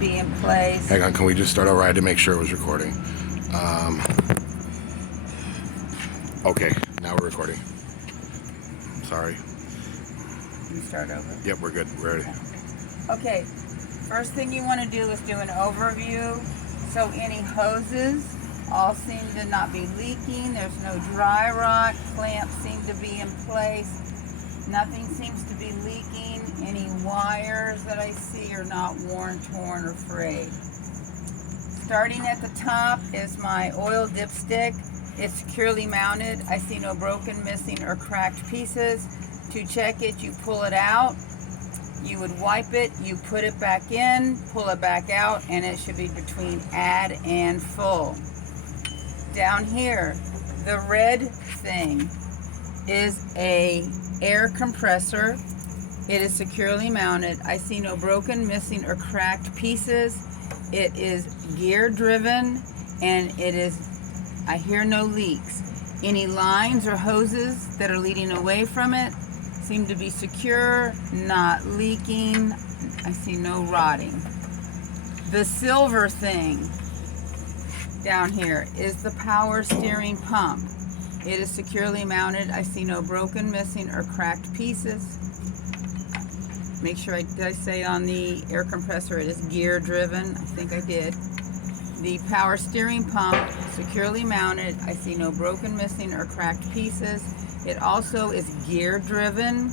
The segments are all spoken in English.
be in place. Hang on, can we just start over? I had to make sure it was recording. Okay, now we're recording. Sorry. You start over. Yep, we're good. We're ready. Okay, first thing you want to do is do an overview. So any hoses all seem to not be leaking. There's no dry rot. Clamps seem to be in place. Nothing seems to be leaking. Any wires that I see are not worn, torn, or frayed. Starting at the top is my oil dipstick. It's securely mounted. I see no broken, missing, or cracked pieces. To check it, you pull it out. You would wipe it, you put it back in, pull it back out, and it should be between add and full. Down here, the red thing is a air compressor. It is securely mounted. I see no broken, missing, or cracked pieces. It is gear driven, and I hear no leaks. Any lines or hoses that are leading away from it seem to be secure, not leaking. I see no rotting. The silver thing down here is the power steering pump. It is securely mounted. I see no broken, missing, or cracked pieces. Make sure did I say on the air compressor it is gear driven? I think I did. The power steering pump, securely mounted. I see no broken, missing, or cracked pieces. It also is gear driven.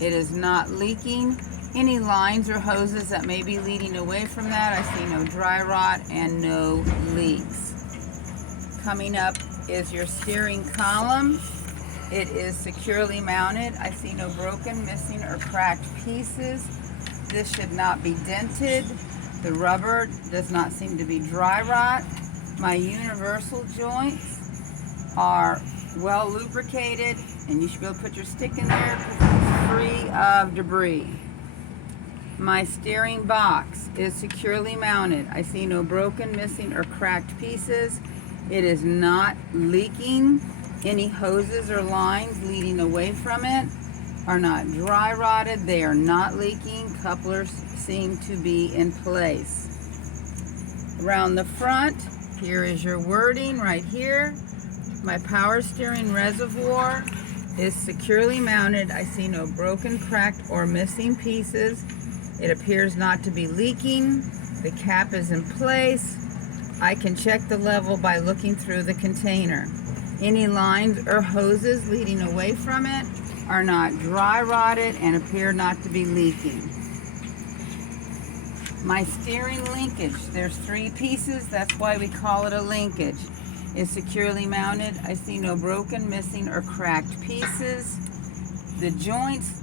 It is not leaking. Any lines or hoses that may be leading away from that, I see no dry rot and no leaks. Coming up is your steering column. It is securely mounted. I see no broken, missing, or cracked pieces. This should not be dented. The rubber does not seem to be dry rot. My universal joints are well lubricated, and you should be able to put your stick in there because it's free of debris. My steering box is securely mounted. I see no broken, missing, or cracked pieces. It is not leaking. Any hoses or lines leading away from it are not dry rotted. They are not leaking. Couplers seem to be in place. Around the front, here is your wording right here. My power steering reservoir is securely mounted. I see no broken, cracked, or missing pieces. It appears not to be leaking. The cap is in place. I can check the level by looking through the container. Any lines or hoses leading away from it are not dry rotted and appear not to be leaking. My steering linkage, there's 3 pieces, that's why we call it a linkage, is securely mounted. I see no broken, missing, or cracked pieces. The joints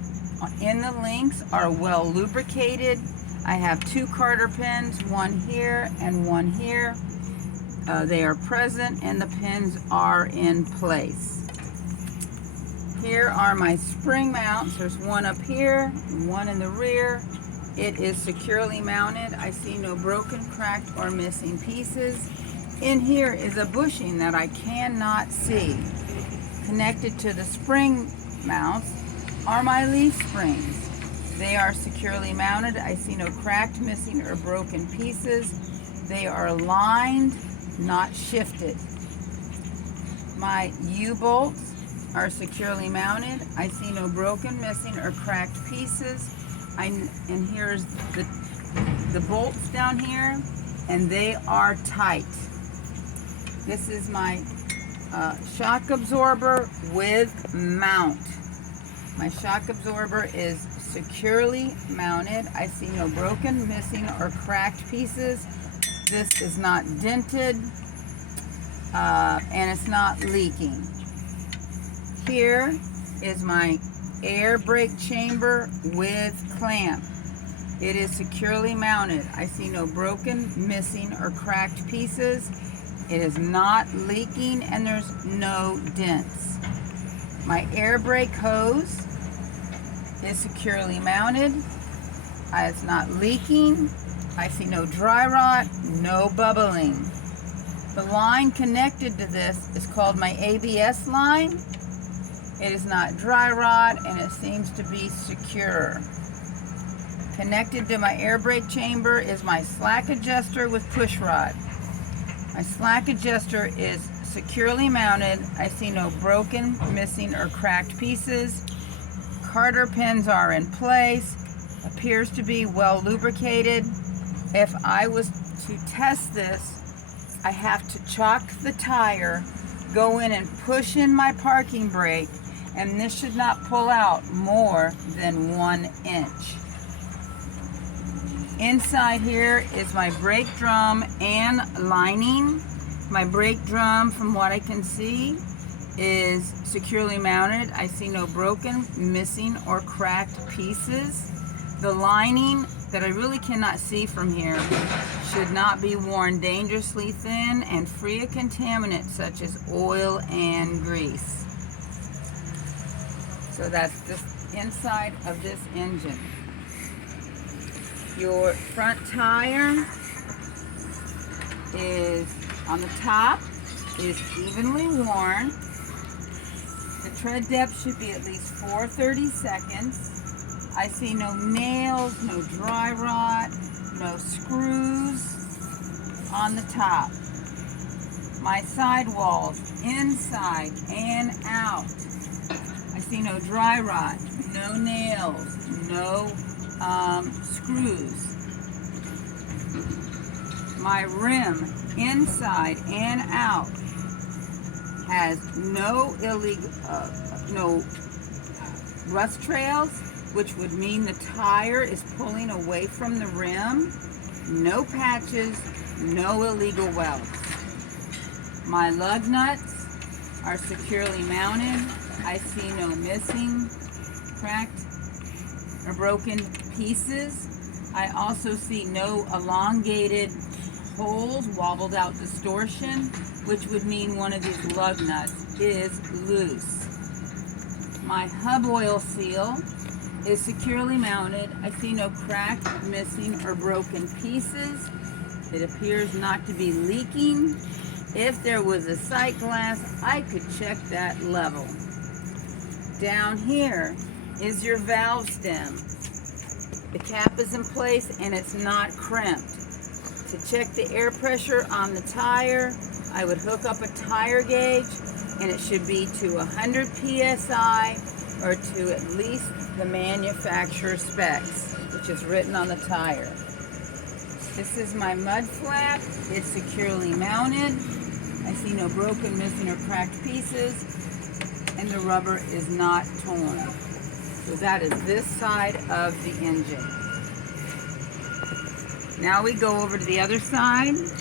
in the links are well lubricated. I have 2 Carter pins, one here and one here. They are present and the pins are in place. Here are my spring mounts. There's one up here, one in the rear. It is securely mounted. I see no broken, cracked, or missing pieces. In here is a bushing that I cannot see. Connected to the spring mounts are my leaf springs. They are securely mounted. I see no cracked, missing, or broken pieces. They are aligned, not shifted. My U-bolts are securely mounted. I see no broken, missing, or cracked pieces. And here's the bolts down here, and they are tight. This is my shock absorber with mount. My shock absorber is securely mounted. I see no broken, missing, or cracked pieces. This is not dented, and it's not leaking. Here is my air brake chamber with clamp. It is securely mounted. I see no broken, missing, or cracked pieces. It is not leaking, and there's no dents. My air brake hose is securely mounted. It's not leaking. I see no dry rot, no bubbling. The line connected to this is called my ABS line. It is not dry rot, and it seems to be secure. Connected to my air brake chamber is my slack adjuster with push rod. My slack adjuster is securely mounted. I see no broken, missing, or cracked pieces. Carter pins are in place. Appears to be well lubricated. If I was to test this, I have to chock the tire, go in and push in my parking brake, and this should not pull out more than 1 inch. Inside here is my brake drum and lining. My brake drum, from what I can see, is securely mounted. I see no broken, missing, or cracked pieces. The lining that I really cannot see from here should not be worn dangerously thin and free of contaminants such as oil and grease. So that's the inside of this engine. Your front tire is on the top, is evenly worn. The tread depth should be at least 4/32. I see no nails, no dry rot, no screws on the top. My sidewalls, inside and out. I see no dry rot, no nails, no screws. My rim, inside and out, has no illegal, no rust trails, which would mean the tire is pulling away from the rim. No patches, no illegal welds. My lug nuts are securely mounted. I see no missing, cracked, or broken pieces. I also see no elongated holes, wobbled out distortion, which would mean one of these lug nuts is loose. My hub oil seal is securely mounted. I see no cracked, missing, or broken pieces. It appears not to be leaking. If there was a sight glass, I could check that level. Down here is your valve stem. The cap is in place and it's not crimped. To check the air pressure on the tire, I would hook up a tire gauge, and it should be to 100 psi or to at least the manufacturer specs, which is written on the tire. This is my mud flap. It's securely mounted. I see no broken, missing, or cracked pieces, and the rubber is not torn. So that is this side of the engine. Now we go over to the other side.